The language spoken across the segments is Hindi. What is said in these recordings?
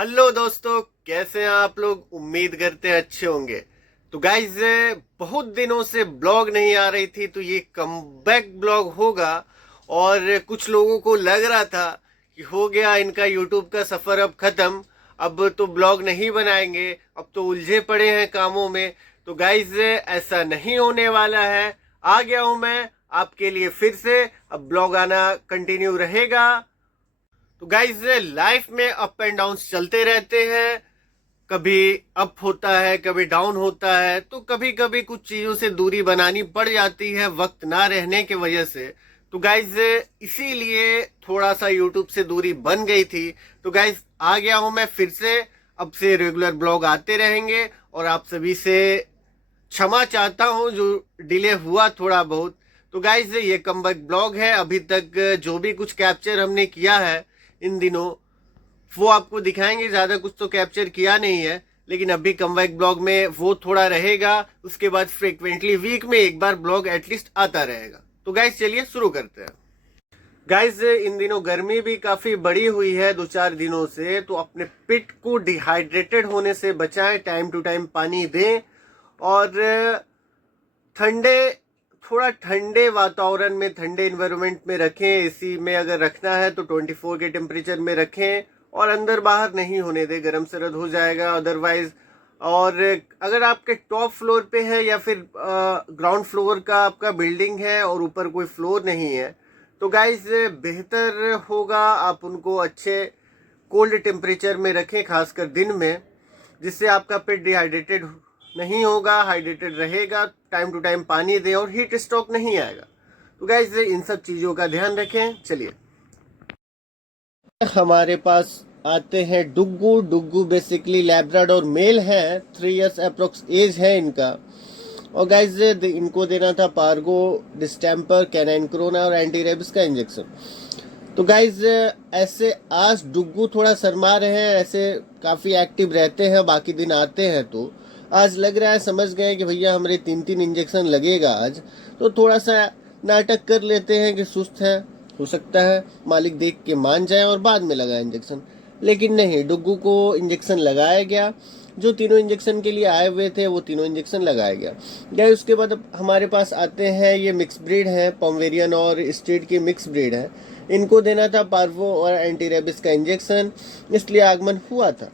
हेलो दोस्तों, कैसे हैं आप लोग। उम्मीद करते हैं अच्छे होंगे। तो गाइज, बहुत दिनों से ब्लॉग नहीं आ रही थी, तो ये कमबैक ब्लॉग होगा। और कुछ लोगों को लग रहा था कि हो गया इनका यूट्यूब का सफर अब खत्म, अब तो ब्लॉग नहीं बनाएंगे, अब तो उलझे पड़े हैं कामों में। तो गाइज, ऐसा नहीं होने वाला है। आ गया हूं मैं आपके लिए फिर से। अब ब्लॉग आना कंटिन्यू रहेगा। तो गाइज, लाइफ में अप एंड डाउन चलते रहते हैं। कभी अप होता है, कभी डाउन होता है, तो कभी कभी कुछ चीजों से दूरी बनानी पड़ जाती है वक्त ना रहने की वजह से। तो गाइज, इसीलिए थोड़ा सा यूट्यूब से दूरी बन गई थी। तो गाइज, आ गया हूं मैं फिर से। अब से रेगुलर ब्लॉग आते रहेंगे और आप सभी से क्षमा चाहता हूं जो डिले हुआ थोड़ा बहुत। तो गाइज, ये कमबैक ब्लॉग है। अभी तक जो भी कुछ कैप्चर हमने किया है इन दिनों, वो आपको दिखाएंगे। ज्यादा कुछ तो कैप्चर किया नहीं है, लेकिन अभी कमबैक ब्लॉग में वो थोड़ा रहेगा। उसके बाद फ्रिक्वेंटली वीक में एक बार ब्लॉग एटलीस्ट आता रहेगा। तो गाइज, चलिए शुरू करते हैं। गाइज, इन दिनों गर्मी भी काफी बड़ी हुई है 2-4 दिनों से। तो अपने पिट को डिहाइड्रेटेड होने से बचाएं, टाइम टू टाइम पानी दें। और ठंडे थोड़ा ठंडे वातावरण में, ठंडे इन्वायरमेंट में रखें। एसी में अगर रखना है तो 24 के टेम्परेचर में रखें और अंदर बाहर नहीं होने दें, गर्म सर्द हो जाएगा अदरवाइज। और अगर आपके टॉप फ्लोर पे है या फिर ग्राउंड फ्लोर का आपका बिल्डिंग है और ऊपर कोई फ्लोर नहीं है, तो गाइज बेहतर होगा आप उनको अच्छे कोल्ड टेम्परेचर में रखें, खासकर दिन में, जिससे आपका पेट डिहाइड्रेटेड नहीं होगा, हाइड्रेटेड रहेगा। टाइम टू टाइम पानी दें और हीट स्ट्रोक नहीं आएगा। तो गाइस, इन सब चीज़ों का ध्यान रखें। चलिए, हमारे पास आते हैं Duggu. Duggu basically Labrador male है, 3 इयर्स अप्रोक्स एज है इनका। और गाइज, इनको देना था पार्गो, डिस्टेम्पर, कैनाइन कोरोना और एंटी रेबिस का इंजेक्शन। तो गाइज, ऐसे आज डुग्गू थोड़ा शर्मा रहे हैं, ऐसे काफी एक्टिव रहते हैं, बाकी दिन आते हैं। तो आज लग रहा है समझ गए कि भैया हमारे 3-3 इंजेक्शन लगेगा आज, तो थोड़ा सा नाटक कर लेते हैं कि सुस्त है। हो सकता है मालिक देख के मान जाए और बाद में लगाए इंजेक्शन, लेकिन नहीं, डुग्गू को इंजेक्शन लगाया गया। जो तीनों इंजेक्शन के लिए आए हुए थे वो तीनों इंजेक्शन लगाया गया। गाइस, उसके बाद अब हमारे पास आते हैं, ये मिक्स ब्रीड है, पोमेरियन और स्ट्रीट की मिक्स ब्रीड है। इनको देना था पार्वो और एंटी रेबिस का इंजेक्शन, इसलिए आगमन हुआ था।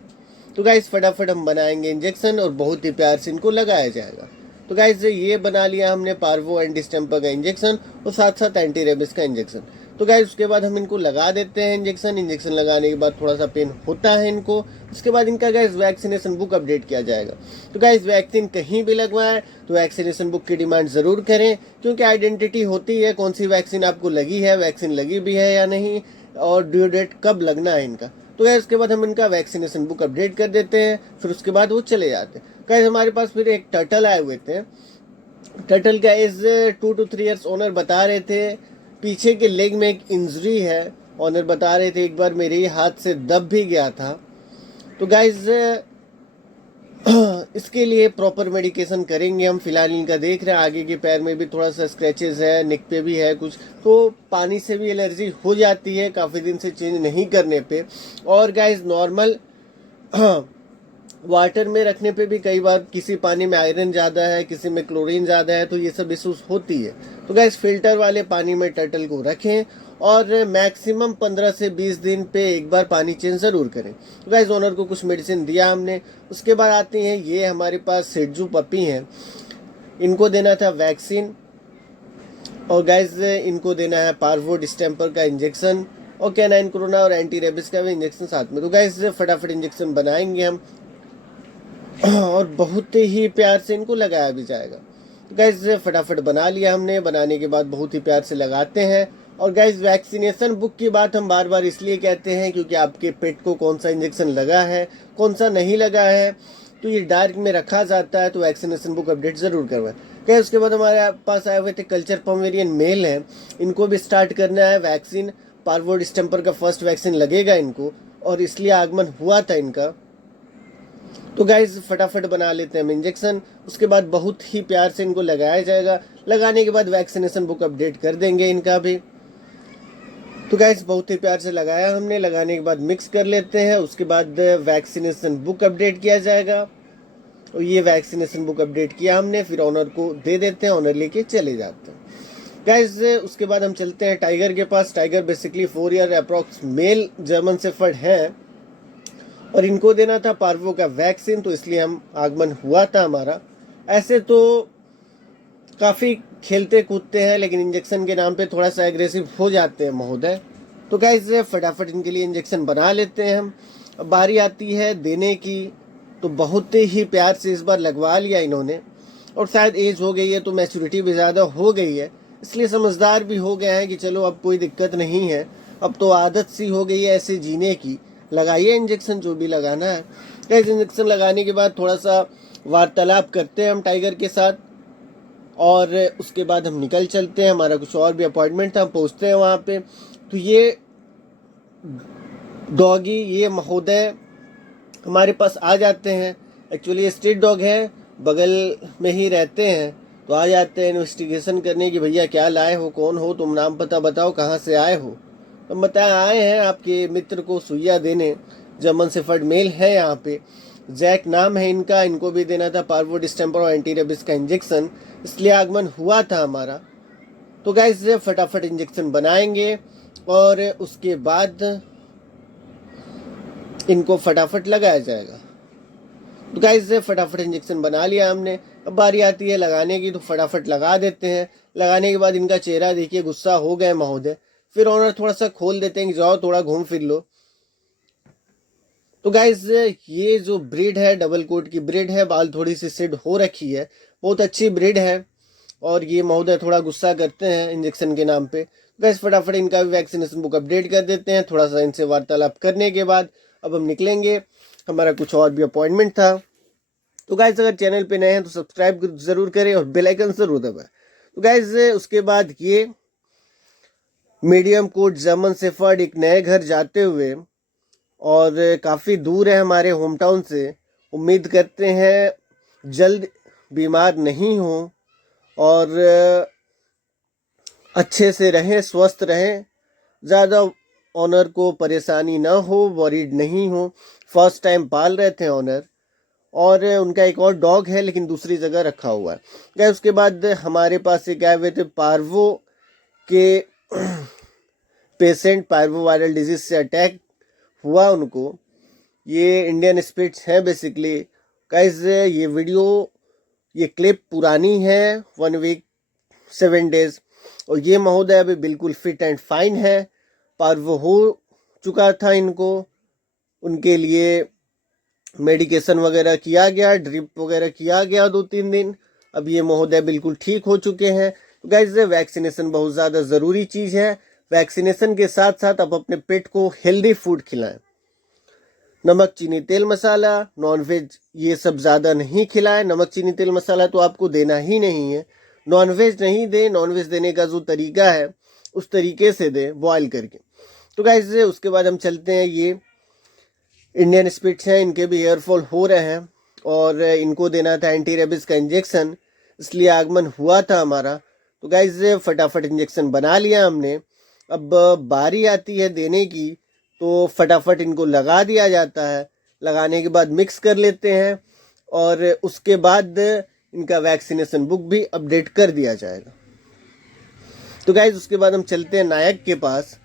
तो गाइस, फटाफट हम बनाएंगे इंजेक्शन और बहुत ही प्यार से इनको लगाया जाएगा। तो गाइस, ये बना लिया हमने पार्वो एंड डिस्टेम्पर का इंजेक्शन और साथ साथ एंटी रेबिस का इंजेक्शन। तो गाइस, उसके बाद हम इनको लगा देते हैं इंजेक्शन। इंजेक्शन लगाने के बाद थोड़ा सा पेन होता है इनको। उसके बाद इनका गाइस वैक्सीनेशन बुक अपडेट किया जाएगा। तो गाइस, वैक्सीन कहीं भी लगवाएं तो वैक्सीनेशन बुक की डिमांड जरूर करें, क्योंकि आइडेंटिटी होती है कौन सी वैक्सीन आपको लगी है, वैक्सीन लगी भी है या नहीं, और ड्यू डेट कब लगना है इनका। तो गाइस, उसके बाद हम इनका वैक्सीनेशन बुक अपडेट कर देते हैं, फिर उसके बाद वो चले जाते हैं। गाइस, हमारे पास फिर एक टर्टल आए हुए थे। टर्टल का एज 2 to 3 years ओनर बता रहे थे। पीछे के लेग में एक इंजरी है, ऑनर बता रहे थे, एक बार मेरे ही हाथ से दब भी गया था। तो गाइज, इसके लिए प्रॉपर मेडिकेशन करेंगे हम। फिलहाल इनका देख रहे हैं आगे के पैर में भी थोड़ा सा स्क्रैचेस है, नेक पे भी है कुछ, तो पानी से भी एलर्जी हो जाती है काफ़ी दिन से चेंज नहीं करने पे। और गाइज, नॉर्मल वाटर में रखने पे भी कई बार किसी पानी में आयरन ज़्यादा है, किसी में क्लोरीन ज़्यादा है, तो ये सब इशूज होती है। तो गैस, फिल्टर वाले पानी में टर्टल को रखें और मैक्सिमम 15 से 20 दिन पे एक बार पानी चेंज ज़रूर करें। तो गैस, ओनर को कुछ मेडिसिन दिया हमने। उसके बाद आती हैं, ये हमारे पास सिड्जू पपी हैं, इनको देना था वैक्सीन। और गैस, इनको देना है पार्वो डिस्टेम्पर का इंजेक्शन और कैनाइन कोरोना और एंटी रेबिस का भी इंजेक्शन साथ में। तो गैस, फटाफट इंजेक्शन बनाएंगे हम और बहुत ही प्यार से इनको लगाया भी जाएगा। तो गैस, फटाफट बना लिया हमने। बनाने के बाद बहुत ही प्यार से लगाते हैं। और गैस, वैक्सीनेशन बुक की बात हम बार बार इसलिए कहते हैं क्योंकि आपके पेट को कौन सा इंजेक्शन लगा है, कौन सा नहीं लगा है, तो ये डायरेक्ट में रखा जाता है। तो वैक्सीनेशन बुक अपडेट जरूर करवाएं। गैस, उसके बाद हमारे पास आए हुए थे कल्चर पोमेरियन मेल हैं, इनको भी स्टार्ट करना है वैक्सीन। पार्वो डिस्टेम्पर का फर्स्ट वैक्सीन लगेगा इनको, और इसलिए आगमन हुआ था इनका। तो गाइज, फटाफट बना लेते हैं हम इंजेक्शन। उसके बाद बहुत ही प्यार से इनको लगाया जाएगा। लगाने के बाद वैक्सीनेशन बुक अपडेट कर देंगे इनका भी। तो गाइस बहुत ही प्यार से लगाया हमने, लगाने के बाद मिक्स कर लेते हैं। उसके बाद वैक्सीनेशन बुक अपडेट किया जाएगा और ये वैक्सीनेशन बुक अपडेट किया हमने, फिर ऑनर को दे देते हैं, ऑनर लेके चले जाते हैं गाइस। उसके बाद हम चलते हैं टाइगर के पास। Tiger basically 4 year approx male German shepherd है और इनको देना था पार्वो का वैक्सीन, तो इसलिए हम आगमन हुआ था हमारा। ऐसे तो काफ़ी खेलते कूदते हैं लेकिन इंजेक्शन के नाम पे थोड़ा सा एग्रेसिव हो जाते हैं महोदय। तो गाइस फटाफट इनके लिए इंजेक्शन बना लेते हैं हम। अब बारी आती है देने की, तो बहुत ही प्यार से इस बार लगवा लिया इन्होंने। और शायद एज हो गई है तो मैच्योरिटी भी ज़्यादा हो गई है, इसलिए समझदार भी हो गए हैं कि चलो अब कोई दिक्कत नहीं है, अब तो आदत सी हो गई है ऐसे जीने की। लगाइए इंजेक्शन जो भी लगाना है। गाइस इंजेक्शन लगाने के बाद थोड़ा सा वार्तालाप करते हैं हम टाइगर के साथ और उसके बाद हम निकल चलते हैं। हमारा कुछ और भी अपॉइंटमेंट था, हम पहुँचते हैं वहाँ पे। तो ये डॉगी, ये महोदय हमारे पास आ जाते हैं। एक्चुअली ये स्ट्रीट डॉग है, बगल में ही रहते हैं, तो आ जाते हैं इन्वेस्टिगेशन करने की भैया क्या लाए हो, कौन हो तुम, नाम पता बताओ, कहाँ से आए हो। तो हम बताएं आए हैं आपके मित्र को सुइया देने, जर्मन शेफर्ड मेल है यहाँ पे, जैक नाम है इनका, इनको भी देना था पार्वो डिस्टेंपर और एंटी रेबिस का इंजेक्शन, इसलिए आगमन हुआ था हमारा। तो गाइस फटाफट इंजेक्शन बनाएंगे और उसके बाद इनको फटाफट लगाया जाएगा। तो गाइस फटाफट इंजेक्शन बना लिया हमने। अब बारी आती है लगाने की, तो फटाफट लगा देते हैं। लगाने के बाद इनका चेहरा देखिए, गुस्सा हो गए महोदय। फिर ऑनर थोड़ा सा खोल देते हैं कि जाओ थोड़ा घूम फिर लो। तो गाइस ये जो ब्रीड है डबल कोट की ब्रीड है, बाल थोड़ी सी सिड हो रखी है, बहुत अच्छी ब्रीड है और ये महोदय थोड़ा गुस्सा करते हैं इंजेक्शन के नाम पे। गाइस फटाफट इनका भी वैक्सीनेशन बुक अपडेट कर देते हैं। थोड़ा सा इनसे वार्तालाप करने के बाद अब हम निकलेंगे, हमारा कुछ और भी अपॉइंटमेंट था। तो गाइस अगर चैनल पे नए हैं तो सब्सक्राइब जरूर करें और बेल आइकन जरूर दबाएं। तो गाइस उसके बाद ये मीडियम कोट जर्मन शेफर्ड एक नए घर जाते हुए, और काफ़ी दूर है हमारे होम टाउन से, उम्मीद करते हैं जल्द बीमार नहीं हो और अच्छे से रहें, स्वस्थ रहें, ज़्यादा ऑनर को परेशानी ना हो, वरीड नहीं हो। फर्स्ट टाइम पाल रहे थे ऑनर, और उनका एक और डॉग है लेकिन दूसरी जगह रखा हुआ है। क्या उसके बाद हमारे पास एक आए हुए थे पार्वो के पेशेंट, पार्वो वायरल डिजीज से अटैक हुआ उनको। ये इंडियन स्पिट्स हैं बेसिकली। गाइस ये वीडियो, ये क्लिप पुरानी है, 1 वीक 7 डेज, और ये महोदय अभी बिल्कुल फिट एंड फाइन है। पार्वो हो चुका था इनको, उनके लिए मेडिकेशन वगैरह किया गया, ड्रिप वगैरह किया गया 2-3 दिन, अब ये महोदय बिल्कुल ठीक हो चुके हैं। तो गाइस वैक्सीनेशन बहुत ज़्यादा ज़रूरी चीज़ है। वैक्सीनेशन के साथ साथ आप अपने पेट को हेल्दी फूड खिलाएं। नमक चीनी तेल मसाला, नॉनवेज ये सब ज़्यादा नहीं खिलाएं। नमक चीनी तेल मसाला तो आपको देना ही नहीं है। नॉनवेज नहीं दें, नॉनवेज देने का जो तरीका है उस तरीके से दें, बॉयल करके। तो गाइस उसके बाद हम चलते हैं, ये इंडियन स्पिट्स हैं, इनके भी हेयरफॉल हो रहे हैं और इनको देना था एंटी रेबिस का इंजेक्शन, इसलिए आगमन हुआ था हमारा। तो गाइस फटाफट इंजेक्शन बना लिया हमने। अब बारी आती है देने की, तो फटाफट इनको लगा दिया जाता है। लगाने के बाद मिक्स कर लेते हैं और उसके बाद इनका वैक्सीनेशन बुक भी अपडेट कर दिया जाएगा। तो गाइस उसके बाद हम चलते हैं नायक के पास।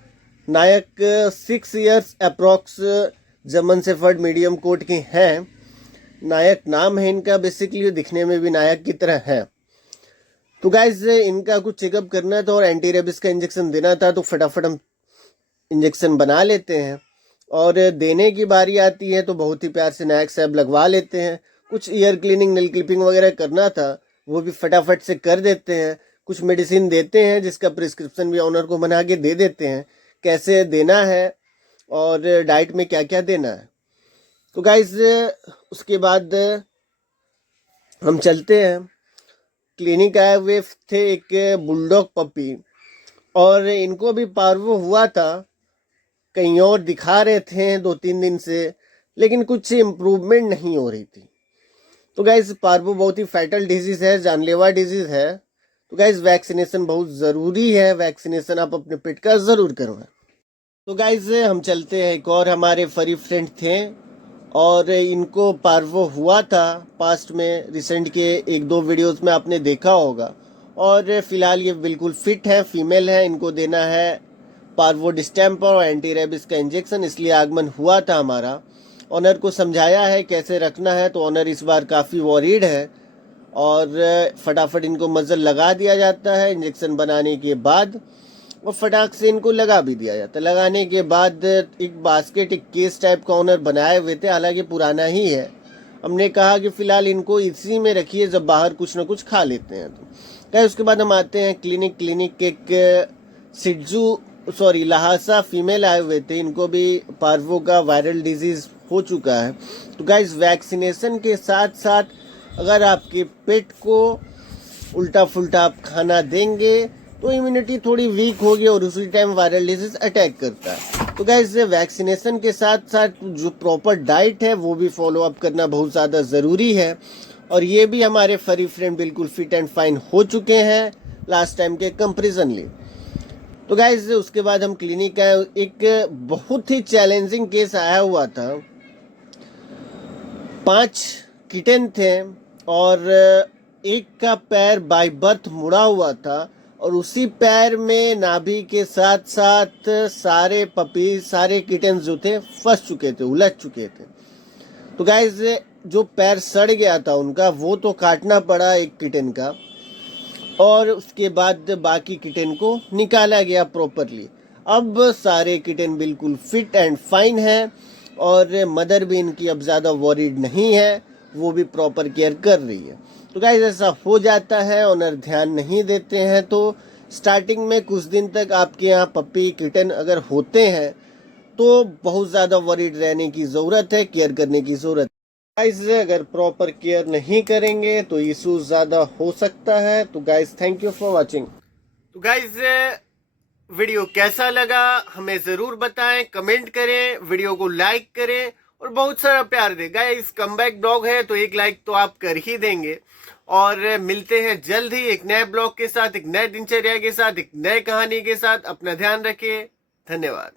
Nayak 6 years approx German shepherd medium coat के हैं। नायक नाम है इनका, बेसिकली दिखने में भी नायक की तरह है। तो गाइस इनका कुछ चेकअप करना था और एंटी रेबिस का इंजेक्शन देना था, तो फटाफट हम इंजेक्शन बना लेते हैं और देने की बारी आती है तो बहुत ही प्यार से नायक साहब लगवा लेते हैं। कुछ ईयर क्लीनिंग, नेल क्लिपिंग वगैरह करना था, वो भी फटाफट से कर देते हैं। कुछ मेडिसिन देते हैं जिसका प्रिस्क्रिप्शन भी ऑनर को बना के दे देते हैं, कैसे देना है और डाइट में क्या क्या देना है। तो गाइस उसके बाद हम चलते हैं, क्लिनिक आए हुए थे एक बुलडॉग पपी, और इनको भी पार्वो हुआ था, कहीं और दिखा रहे थे 2-3 दिन से, लेकिन कुछ इम्प्रूवमेंट नहीं हो रही थी। तो गाइस पार्वो बहुत ही फैटल डिजीज़ है, जानलेवा डिजीज़ है। तो गाइस वैक्सीनेशन बहुत ज़रूरी है, वैक्सीनेशन आप अपने पेट का ज़रूर करवाएं। तो गाइज हम चलते हैं। एक और हमारे फरी फ्रेंड थे और इनको पार्वो हुआ था पास्ट में, रिसेंट के एक दो वीडियोस में आपने देखा होगा। और फिलहाल ये बिल्कुल फिट है, फीमेल है। इनको देना है पार्वो डिस्टेम्पर और एंटी रेबिस का इंजेक्शन, इसलिए आगमन हुआ था हमारा। ऑनर को समझाया है कैसे रखना है, तो ऑनर इस बार काफ़ी वॉरीड है और फटाफट इनको मजल लगा दिया जाता है इंजेक्शन बनाने के बाद, और फटाक से इनको लगा भी दिया जाता है। लगाने के बाद एक बास्केट, एक केस टाइप का ऑनर बनाए हुए थे, हालांकि पुराना ही है। हमने कहा कि फिलहाल इनको इसी में रखिए, जब बाहर कुछ ना कुछ खा लेते हैं तो क्या। उसके बाद हम आते हैं क्लिनिक एक लहासा फीमेल आए हुए थे। इनको भी पार्वो का वायरल डिजीज हो चुका है। तो गाइस वैक्सीनेशन के साथ साथ अगर आपके पेट को उल्टा फुल्टा आप खाना देंगे तो इम्यूनिटी थोड़ी वीक होगी और उसी टाइम वायरल डिजीज अटैक करता है। तो गाइस वैक्सीनेशन के साथ साथ जो प्रॉपर डाइट है वो भी फॉलो अप करना बहुत ज़्यादा ज़रूरी है। और ये भी हमारे फरी फ्रेंड बिल्कुल फिट एंड फाइन हो चुके हैं लास्ट टाइम के कंपेरिजनली। तो गाइस उसके बाद हम क्लिनिक आए। एक बहुत ही चैलेंजिंग केस आया हुआ था। 5 किटन थे और एक का पैर बाय बर्थ मुड़ा हुआ था और उसी पैर में नाभि के साथ साथ सारे पपी, सारे किटन्स जो थे फंस चुके थे, उलझ चुके थे। तो गाइस जो पैर सड़ गया था उनका, वो तो काटना पड़ा एक किटन का, और उसके बाद बाकी किटन को निकाला गया प्रॉपरली। अब सारे किटन बिल्कुल फिट एंड फाइन है और मदर भी इनकी अब ज़्यादा वॉरीड नहीं है, वो भी प्रॉपर केयर कर रही है। तो गाइस ऐसा हो जाता है, ऑनर ध्यान नहीं देते हैं तो स्टार्टिंग में कुछ दिन तक आपके यहाँ पप्पी किटन अगर होते हैं तो बहुत ज़्यादा वरीड रहने की ज़रूरत है, केयर करने की ज़रूरत है। गाइस अगर प्रॉपर केयर नहीं करेंगे तो इशू ज़्यादा हो सकता है। तो guys thank you for watching. तो गाइस वीडियो कैसा लगा हमें ज़रूर बताएं, कमेंट करें, वीडियो को लाइक करें और बहुत सारा प्यार दें। गाइस कमबैक ब्लॉग है तो एक लाइक तो आप कर ही देंगे। और मिलते हैं जल्द ही एक नए ब्लॉग के साथ, एक नए दिनचर्या के साथ, एक नए कहानी के साथ। अपना ध्यान रखिए। धन्यवाद।